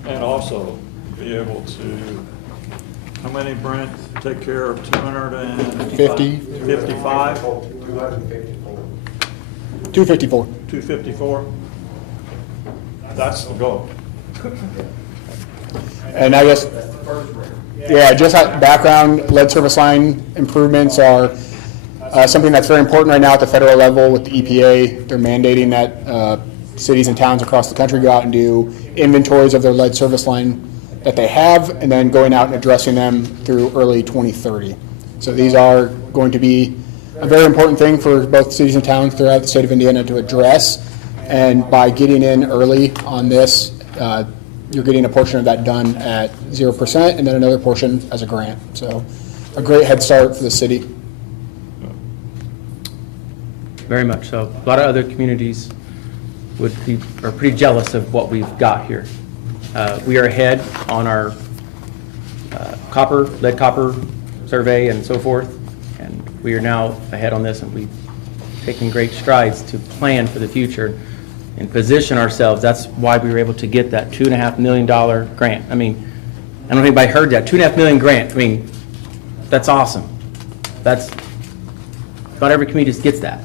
And also be able to, how many, Brent, take care of 50. 255? 254. 254? That's the goal. And I guess, yeah, just background, lead service line improvements are something that's very important right now at the federal level with the EPA. They're mandating that cities and towns across the country go out and do inventories of their lead service line that they have, and then going out and addressing them through early 2030. So these are going to be a very important thing for both cities and towns throughout the state of Indiana to address. And by getting in early on this, you're getting a portion of that done at 0% and then another portion as a grant. So a great head start for the city. Very much so. A lot of other communities are pretty jealous of what we've got here. We are ahead on our lead copper survey and so forth, and we are now ahead on this, and we've taken great strides to plan for the future and position ourselves. That's why we were able to get that $2.5 million grant. I mean, I don't know if anybody heard that, $2.5 million grant. I mean, that's awesome. Not every community gets that.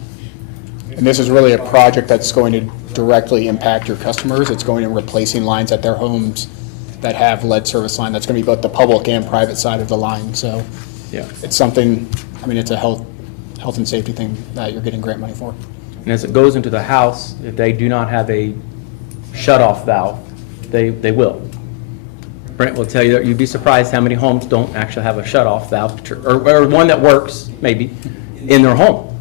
And this is really a project that's going to directly impact your customers. It's going to replacing lines at their homes that have lead service line. That's going to be both the public and private side of the line. So Yeah. it's something, I mean, it's a health and safety thing that you're getting grant money for. And as it goes into the house, if they do not have a shut-off valve, they will. Brent will tell you that you'd be surprised how many homes don't actually have a shut-off valve, or one that works, maybe, in their home.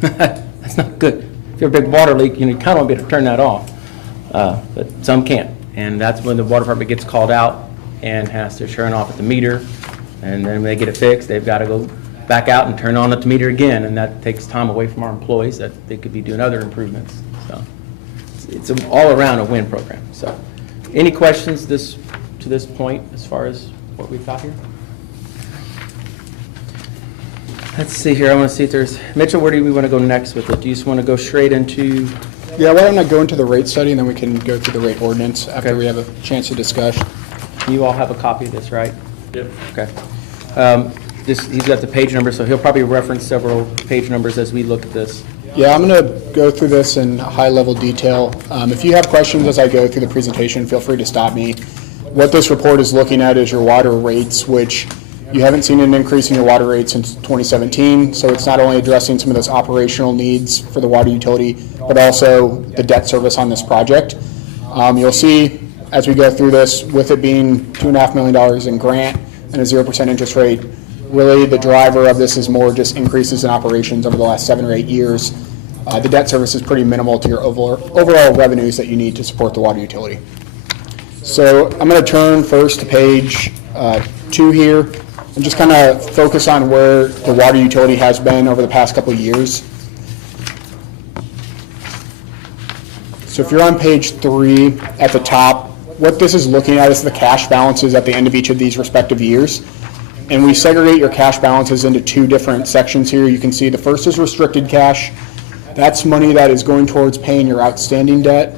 That's not good. If you have a big water leak, you kind of want to be able to turn that off, but some can't. And that's when the water department gets called out and has to turn off at the meter, and then when they get it fixed, they've got to go back out and turn on at the meter again, and that takes time away from our employees that they could be doing other improvements. So it's all around a win program. So any questions to this point as far as what we've got here? Let's see here. I want to see if there's, Mitchell, where do we want to go next with it? Do you just want to go straight into? Yeah, why don't I go into the rate study and then we can go through the rate ordinance after we have a chance to discuss. You all have a copy of this, right? Yep. Okay. He's got the page number, so he'll probably reference several page numbers as we look at this. Yeah, I'm going to go through this in high-level detail. If you have questions as I go through the presentation, feel free to stop me. What this report is looking at is your water rates, which you haven't seen an increase in your water rates since 2017, so it's not only addressing some of those operational needs for the water utility, but also the debt service on this project. You'll see as we go through this, with it being $2.5 million in grant and a 0% interest rate, really the driver of this is more just increases in operations over the last 7 or 8 years. The debt service is pretty minimal to your overall revenues that you need to support the water utility. So I'm going to turn first to page 2 here and just kind of focus on where the water utility has been over the past couple of years. So if you're on page 3 at the top, what this is looking at is the cash balances at the end of each of these respective years. And we segregate your cash balances into 2 different sections here. You can see the first is restricted cash. That's money that is going towards paying your outstanding debt,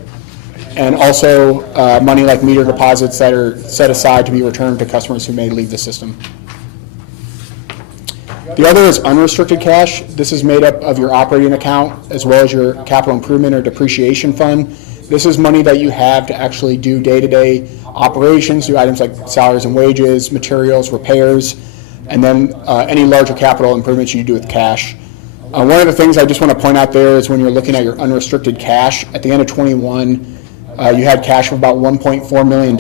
and also money like meter deposits that are set aside to be returned to customers who may leave the system. The other is unrestricted cash. This is made up of your operating account as well as your capital improvement or depreciation fund. This is money that you have to actually do day-to-day operations, do items like salaries and wages, materials, repairs, and then any larger capital improvements you do with cash. One of the things I just want to point out there is when you're looking at your unrestricted cash, at the end of 21, you had cash of about $1.4 million.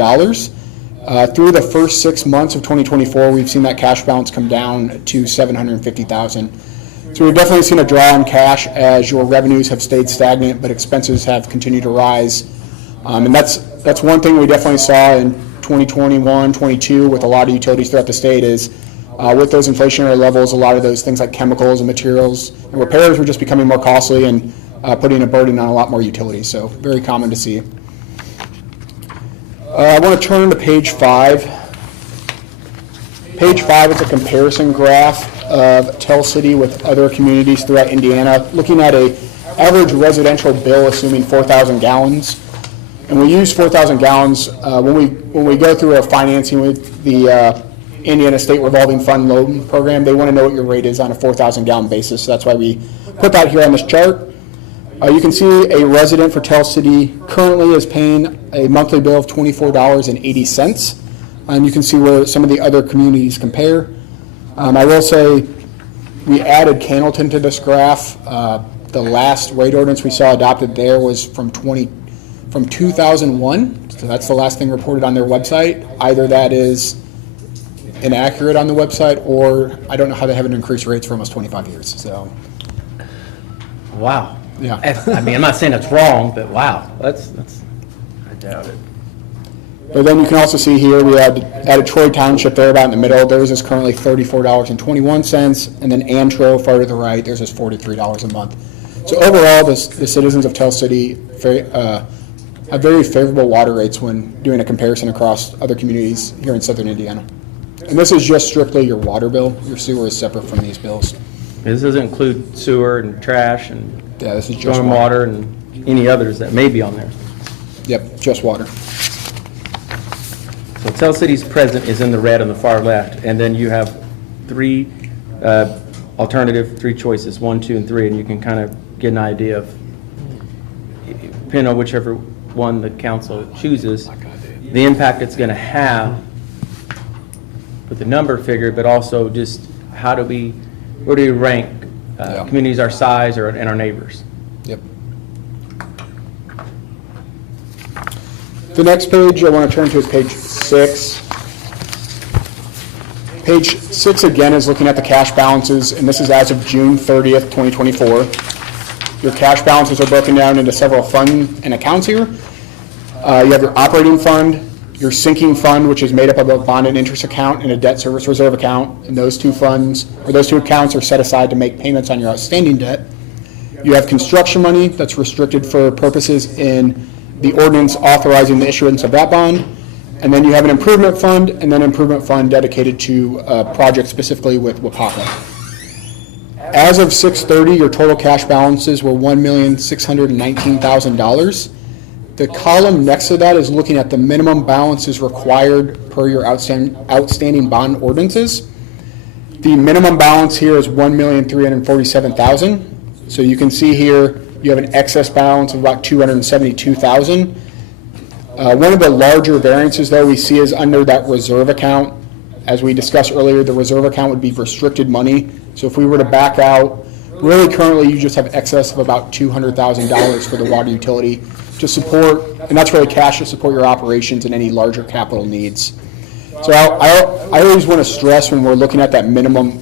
Through the first 6 months of 2024, we've seen that cash balance come down to $750,000. So we've definitely seen a draw on cash as your revenues have stayed stagnant, but expenses have continued to rise. And that's one thing we definitely saw in 2021, 22 with a lot of utilities throughout the state is with those inflationary levels, a lot of those things like chemicals and materials and repairs were just becoming more costly and putting a burden on a lot more utilities. So very common to see. I want to turn to page 5. Page 5 is a comparison graph of Tell City with other communities throughout Indiana, looking at an average residential bill assuming 4,000 gallons. And we use 4,000 gallons when we go through a financing with the Indiana State Revolving Fund Loan Program. They want to know what your rate is on a 4,000 gallon basis. So that's why we put that here on this chart. You can see a resident for Tell City currently is paying a monthly bill of $24.80. You can see where some of the other communities compare. I will say, we added Cannleton to this graph. The last rate ordinance we saw adopted there was from 2001, so that's the last thing reported on their website. Either that is inaccurate on the website, or I don't know how they haven't increased rates for almost 25 years, so. Wow. Yeah. I mean, I'm not saying it's wrong, but wow, that's, I doubt it. But then you can also see here, we added Troy Township there about in the middle. Theirs is currently $34.21, and then Antro, far to the right, theirs is $43 a month. So overall, the citizens of Tell City have very favorable water rates when doing a comparison across other communities here in southern Indiana. And this is just strictly your water bill. Your sewer is separate from these bills. This doesn't include sewer and trash and Yeah, this is just stormwater and any others that may be on there. Yep, just water. So Tell City's present is in the red on the far left, and then you have three three choices, 1, 2, and 3, and you can kind of get an idea of, depending on whichever one the council chooses, the impact it's going to have with the number figure, but also just where do we rank communities our size and our neighbors? Yep. The next page I want to turn to is page 6. Page 6 again is looking at the cash balances, and this is as of June 30th, 2024. Your cash balances are broken down into several funds and accounts here. You have your operating fund, your sinking fund, which is made up of a bond and interest account and a debt service reserve account, and those two accounts are set aside to make payments on your outstanding debt. You have construction money that's restricted for purposes in the ordinance authorizing the issuance of that bond. And then you have an improvement fund, and then an improvement fund dedicated to projects specifically with WAPACA. As of 6/30, your total cash balances were $1,619,000. The column next to that is looking at the minimum balances required per your outstanding bond ordinances. The minimum balance here is $1,347,000. So you can see here you have an excess balance of about $272,000. One of the larger variances, though, we see is under that reserve account. As we discussed earlier, the reserve account would be restricted money. So if we were to back out, really currently you just have excess of about $200,000 for the water utility to support, and that's really cash to support your operations and any larger capital needs. So I always want to stress when we're looking at that minimum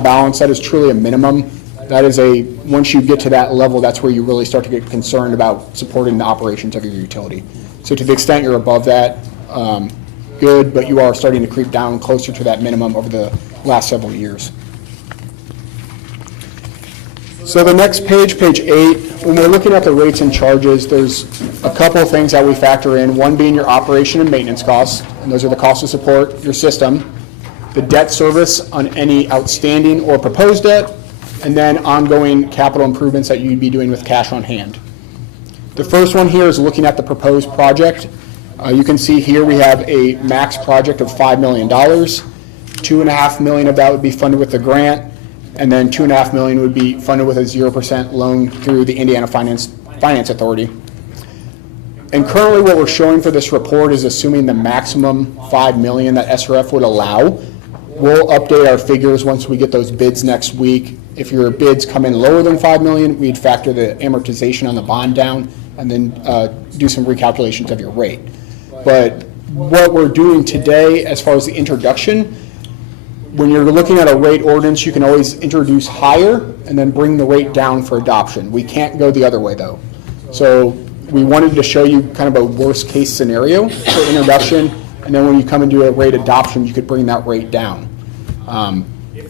balance, that is truly a minimum. That is once you get to that level, that's where you really start to get concerned about supporting the operations of your utility. So to the extent you're above that, good, but you are starting to creep down closer to that minimum over the last several years. So the next page, page 8, when we're looking at the rates and charges, there's a couple of things that we factor in, one being your operation and maintenance costs, and those are the costs to support your system, the debt service on any outstanding or proposed debt, and then ongoing capital improvements that you'd be doing with cash on hand. The first one here is looking at the proposed project. You can see here we have a max project of $5 million. $2.5 million of that would be funded with the grant, and then $2.5 million would be funded with a 0% loan through the Indiana Finance Authority. And currently what we're showing for this report is assuming the maximum $5 million that SRF would allow. We'll update our figures once we get those bids next week. If your bids come in lower than $5 million, we'd factor the amortization on the bond down and then do some recalculations of your rate. But what we're doing today as far as the introduction, when you're looking at a rate ordinance, you can always introduce higher and then bring the rate down for adoption. We can't go the other way though. So we wanted to show you kind of a worst case scenario for introduction, and then when you come and do a rate adoption, you could bring that rate down.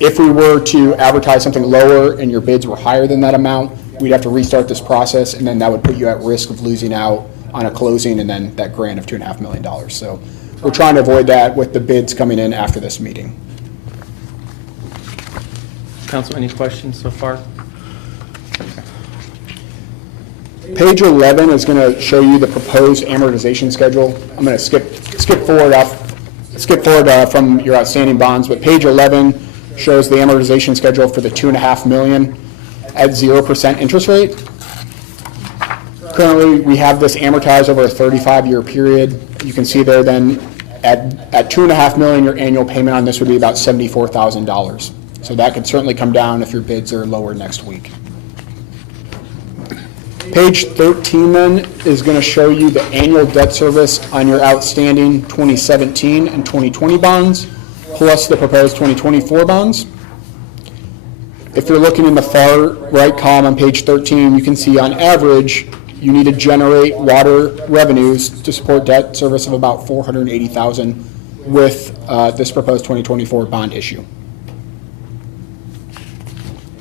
If we were to advertise something lower and your bids were higher than that amount, we'd have to restart this process, and then that would put you at risk of losing out on a closing and then that grant of $2.5 million. So we're trying to avoid that with the bids coming in after this meeting. Council, any questions so far? Page 11 is going to show you the proposed amortization schedule. I'm going to skip forward from your outstanding bonds, but page 11 shows the amortization schedule for the $2.5 million at 0% interest rate. Currently, we have this amortized over a 35-year period. You can see there then At 2.5 million, your annual payment on this would be about $74,000. So that could certainly come down if your bids are lower next week. Page 13 then is going to show you the annual debt service on your outstanding 2017 and 2020 bonds, plus the proposed 2024 bonds. If you're looking in the far right column on page 13, you can see on average, you need to generate water revenues to support debt service of about $480,000 with this proposed 2024 bond issue.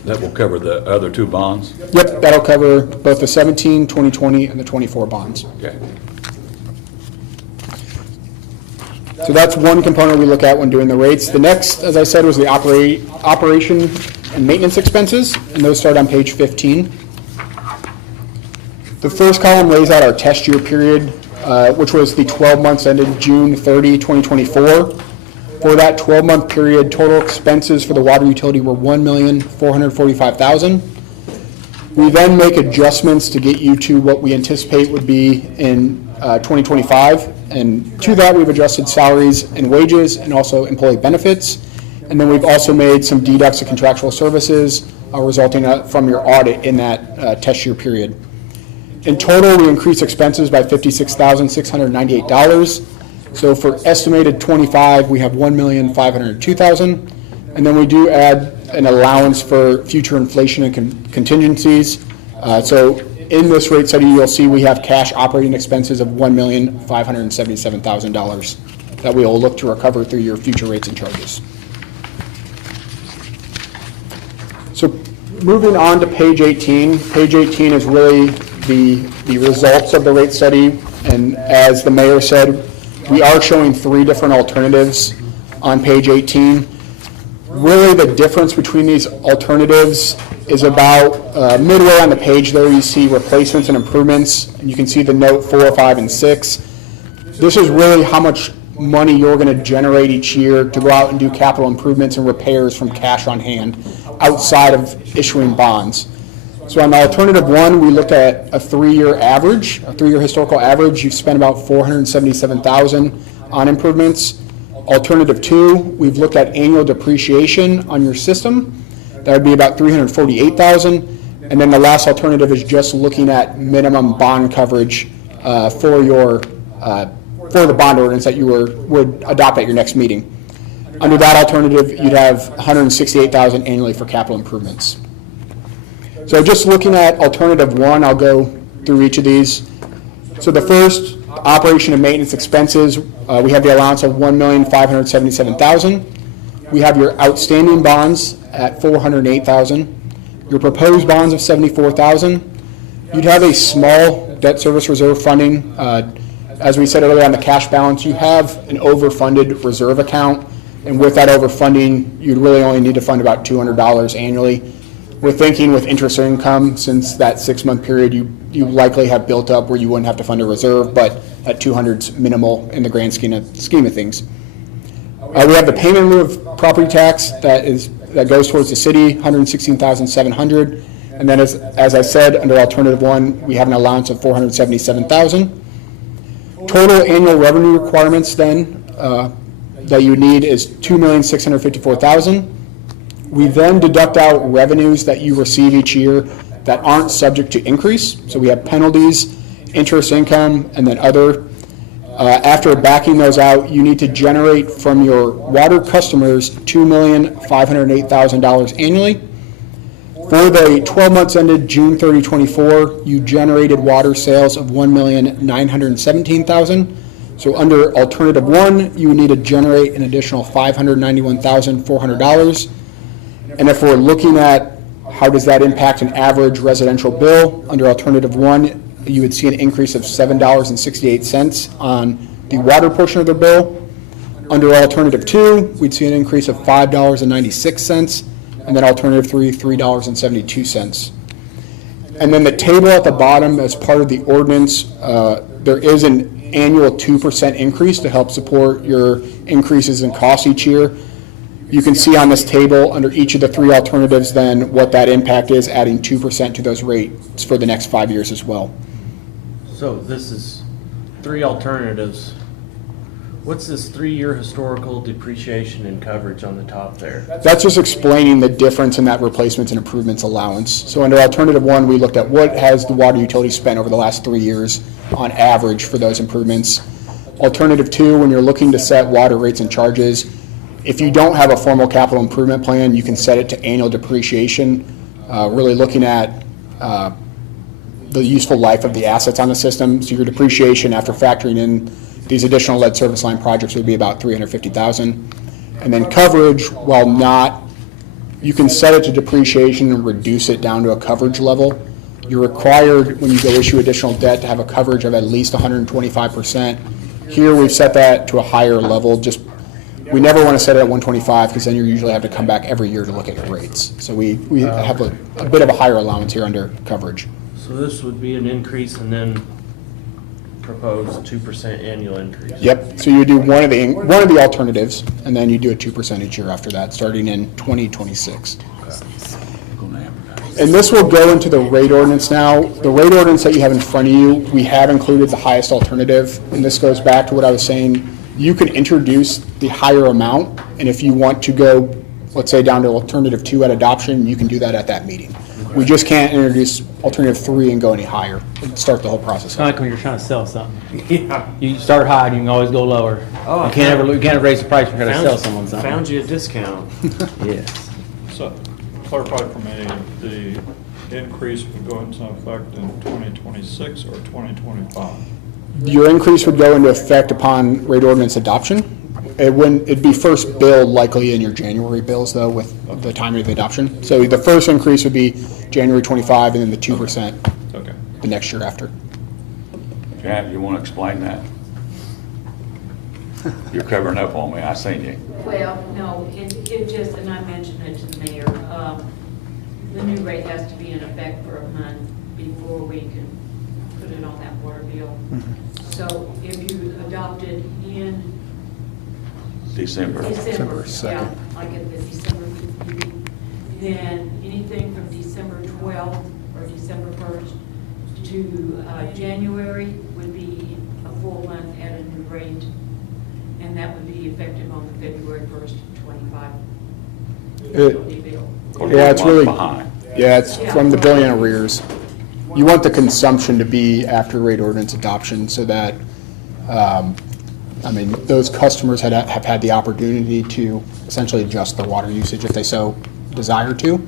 That will cover the other two bonds? Yep, that'll cover both the 17, 2020, and the 24 bonds. Okay. So that's one component we look at when doing the rates. The next, as I said, was the operation and maintenance expenses, and those start on page 15. The first column lays out our test year period, which was the 12 months ended June 30, 2024. For that 12-month period, total expenses for the water utility were $1,445,000. We then make adjustments to get you to what we anticipate would be in 2025. And to that, we've adjusted salaries and wages and also employee benefits. And then we've also made some deducts of contractual services resulting from your audit in that test year period. In total, we increased expenses by $56,698. So for estimated 25, we have $1,502,000, and then we do add an allowance for future inflation and contingencies. So in this rate study, you'll see we have cash operating expenses of $1,577,000 that we will look to recover through your future rates and charges. So moving on to page 18. Page 18 is really the results of the rate study, and as the mayor said, we are showing 3 different alternatives on page 18. Really, the difference between these alternatives is about midway on the page there. You see replacements and improvements, and you can see the note 4, 5, and 6. This is really how much money you're going to generate each year to go out and do capital improvements and repairs from cash on hand outside of issuing bonds. So on the alternative 1, we looked at a 3-year average, a 3-year historical average. You've spent about $477,000 on improvements. Alternative 2, we've looked at annual depreciation on your system. That would be about $348,000. And then the last alternative is just looking at minimum bond coverage for the bond ordinance that you would adopt at your next meeting. Under that alternative, you'd have $168,000 annually for capital improvements. So just looking at alternative 1, I'll go through each of these. So the first, operation and maintenance expenses, we have the allowance of $1,577,000. We have your outstanding bonds at $408,000. Your proposed bonds of $74,000. You'd have a small debt service reserve funding. As we said earlier on the cash balance, you have an overfunded reserve account, and with that overfunding, you'd really only need to fund about $200 annually. We're thinking with interest income, since that 6-month period, you likely have built up where you wouldn't have to fund a reserve, but at 200's minimal in the grand scheme of things. We have the payment in lieu of property tax that goes towards the city, $116,700, and then as I said, under alternative 1, we have an allowance of $477,000. Total annual revenue requirements then that you need is $2,654,000. We then deduct out revenues that you receive each year that aren't subject to increase. So we have penalties, interest income, and then other. After backing those out, you need to generate from your water customers $2,508,000 annually. For the 12 months ended June 30, 24, you generated water sales of $1,917,000. So under alternative 1, you would need to generate an additional $591,400. And if we're looking at how does that impact an average residential bill, under alternative 1, you would see an increase of $7.68 on the water portion of the bill. Under alternative 2, we'd see an increase of $5.96, and then alternative 3, $3.72. And then the table at the bottom, as part of the ordinance, there is an annual 2% increase to help support your increases in costs each year. You can see on this table, under each of the 3 alternatives, then what that impact is, adding 2% to those rates for the next 5 years as well. So this is 3 alternatives What's this 3-year historical depreciation and coverage on the top there? That's just explaining the difference in that replacements and improvements allowance. So under alternative one, we looked at what has the water utility spent over the last 3 years on average for those improvements. Alternative two, when you're looking to set water rates and charges, if you don't have a formal capital improvement plan, you can set it to annual depreciation, really looking at the useful life of the assets on the system. So your depreciation after factoring in these additional lead service line projects would be about $350,000. And then coverage, while not, you can set it to depreciation and reduce it down to a coverage level. You're required, when you go issue additional debt, to have a coverage of at least 125%. Here, we've set that to a higher level. Just, we never want to set it at 125 because then you usually have to come back every year to look at your rates. So we have a bit of a higher allowance here under coverage. So this would be an increase and then proposed 2% annual increase? Yep, so you do one of the alternatives, and then you do a 2% each year after that, starting in 2026. And this will go into the rate ordinance now. The rate ordinance that you have in front of you, we have included the highest alternative, and this goes back to what I was saying. You can introduce the higher amount, and if you want to go, let's say, down to alternative 2 at adoption, you can do that at that meeting. We just can't introduce alternative 3 and go any higher and start the whole process. Kind of like when you're trying to sell something. Yeah. You start high, and you can always go lower. Oh, You can't ever raise the price when you're trying to sell someone something. Found you a discount. Yes. So, clarify for me, the increase would go into effect in 2026 or 2025? Your increase would go into effect upon rate ordinance adoption. It'd be first billed likely in your January bills, though, with the timing of the adoption. So the first increase would be January 25, and then the 2% Okay. the next year after. Janet, you want to explain that? You're covering up on me, I seen you. Well, no, it just, and I mentioned it to the mayor, the new rate has to be in effect for a month before we can put it on that water bill. So if you adopted in December. December, yeah, 2nd. like at the December meeting, then anything from December 12th or December 1st to January would be a full month at a new rate, and that would be effective on the February 1st, 25 utility bill. Yeah, it's One month really, behind. yeah, it's from the billing arrears. You want the consumption to be after rate ordinance adoption so that, those customers have had the opportunity to essentially adjust their water usage if they so desire to.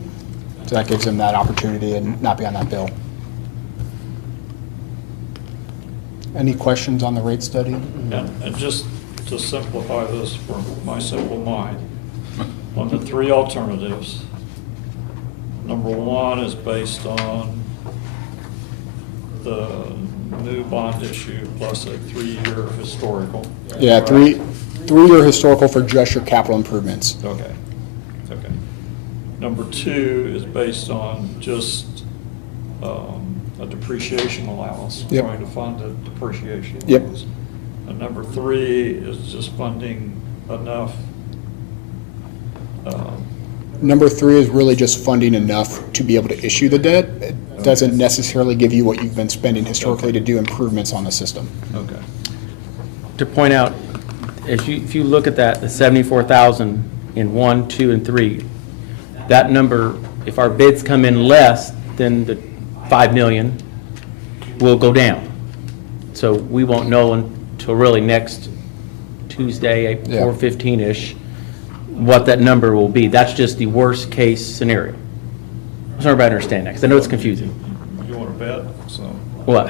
So that gives them that opportunity and not be on that bill. Any questions on the rate study? And just to simplify this for my simple mind, on the 3 alternatives, number 1 is based on the new bond issue plus a 3-year historical. Yeah, three-year historical for just your capital improvements. Okay. Number 2 is based on just a depreciation allowance. Yep. Trying to fund a depreciation Yep. allowance. And number 3 is just funding enough. Number 3 is really just funding enough to be able to issue the debt. It doesn't necessarily give you what you've been spending historically to do improvements on the system. Okay. To point out, if you look at that, the 74,000 in 1, 2, and 3, that number, if our bids come in less than the 5 million, will go down. So we won't know until really next Tuesday, Yeah. 4/15-ish, what that number will be. That's just the worst-case scenario. So everybody understand that, because I know it's confusing. You want to bet? So. What?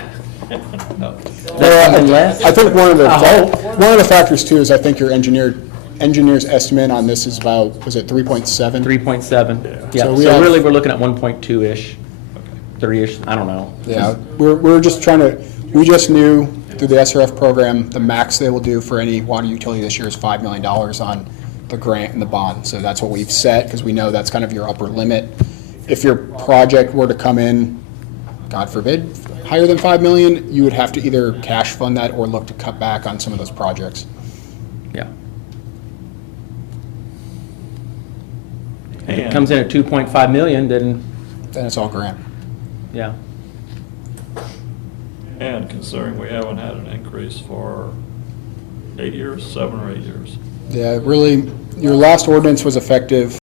No. That's something less? I think one of I hope. the factors too is I think your engineer's estimate on this is about, was it 3.7? 3.7, yeah, So so we have- really, we're looking at 1.2-ish, 3-ish, I don't know. Yeah, we're just trying to, we just knew through the SRF program, the max they will do for any water utility this year is $5 million on the grant and the bond. So that's what we've set, because we know that's kind of your upper limit. If your project were to come in, God forbid, higher than 5 million, you would have to either cash fund that or look to cut back on some of those projects. Yeah. If it comes in at 2.5 million, then, Then it's all grant. yeah. And considering we haven't had an increase for 8 years, 7 or 8 years? Yeah, really, your last ordinance was effective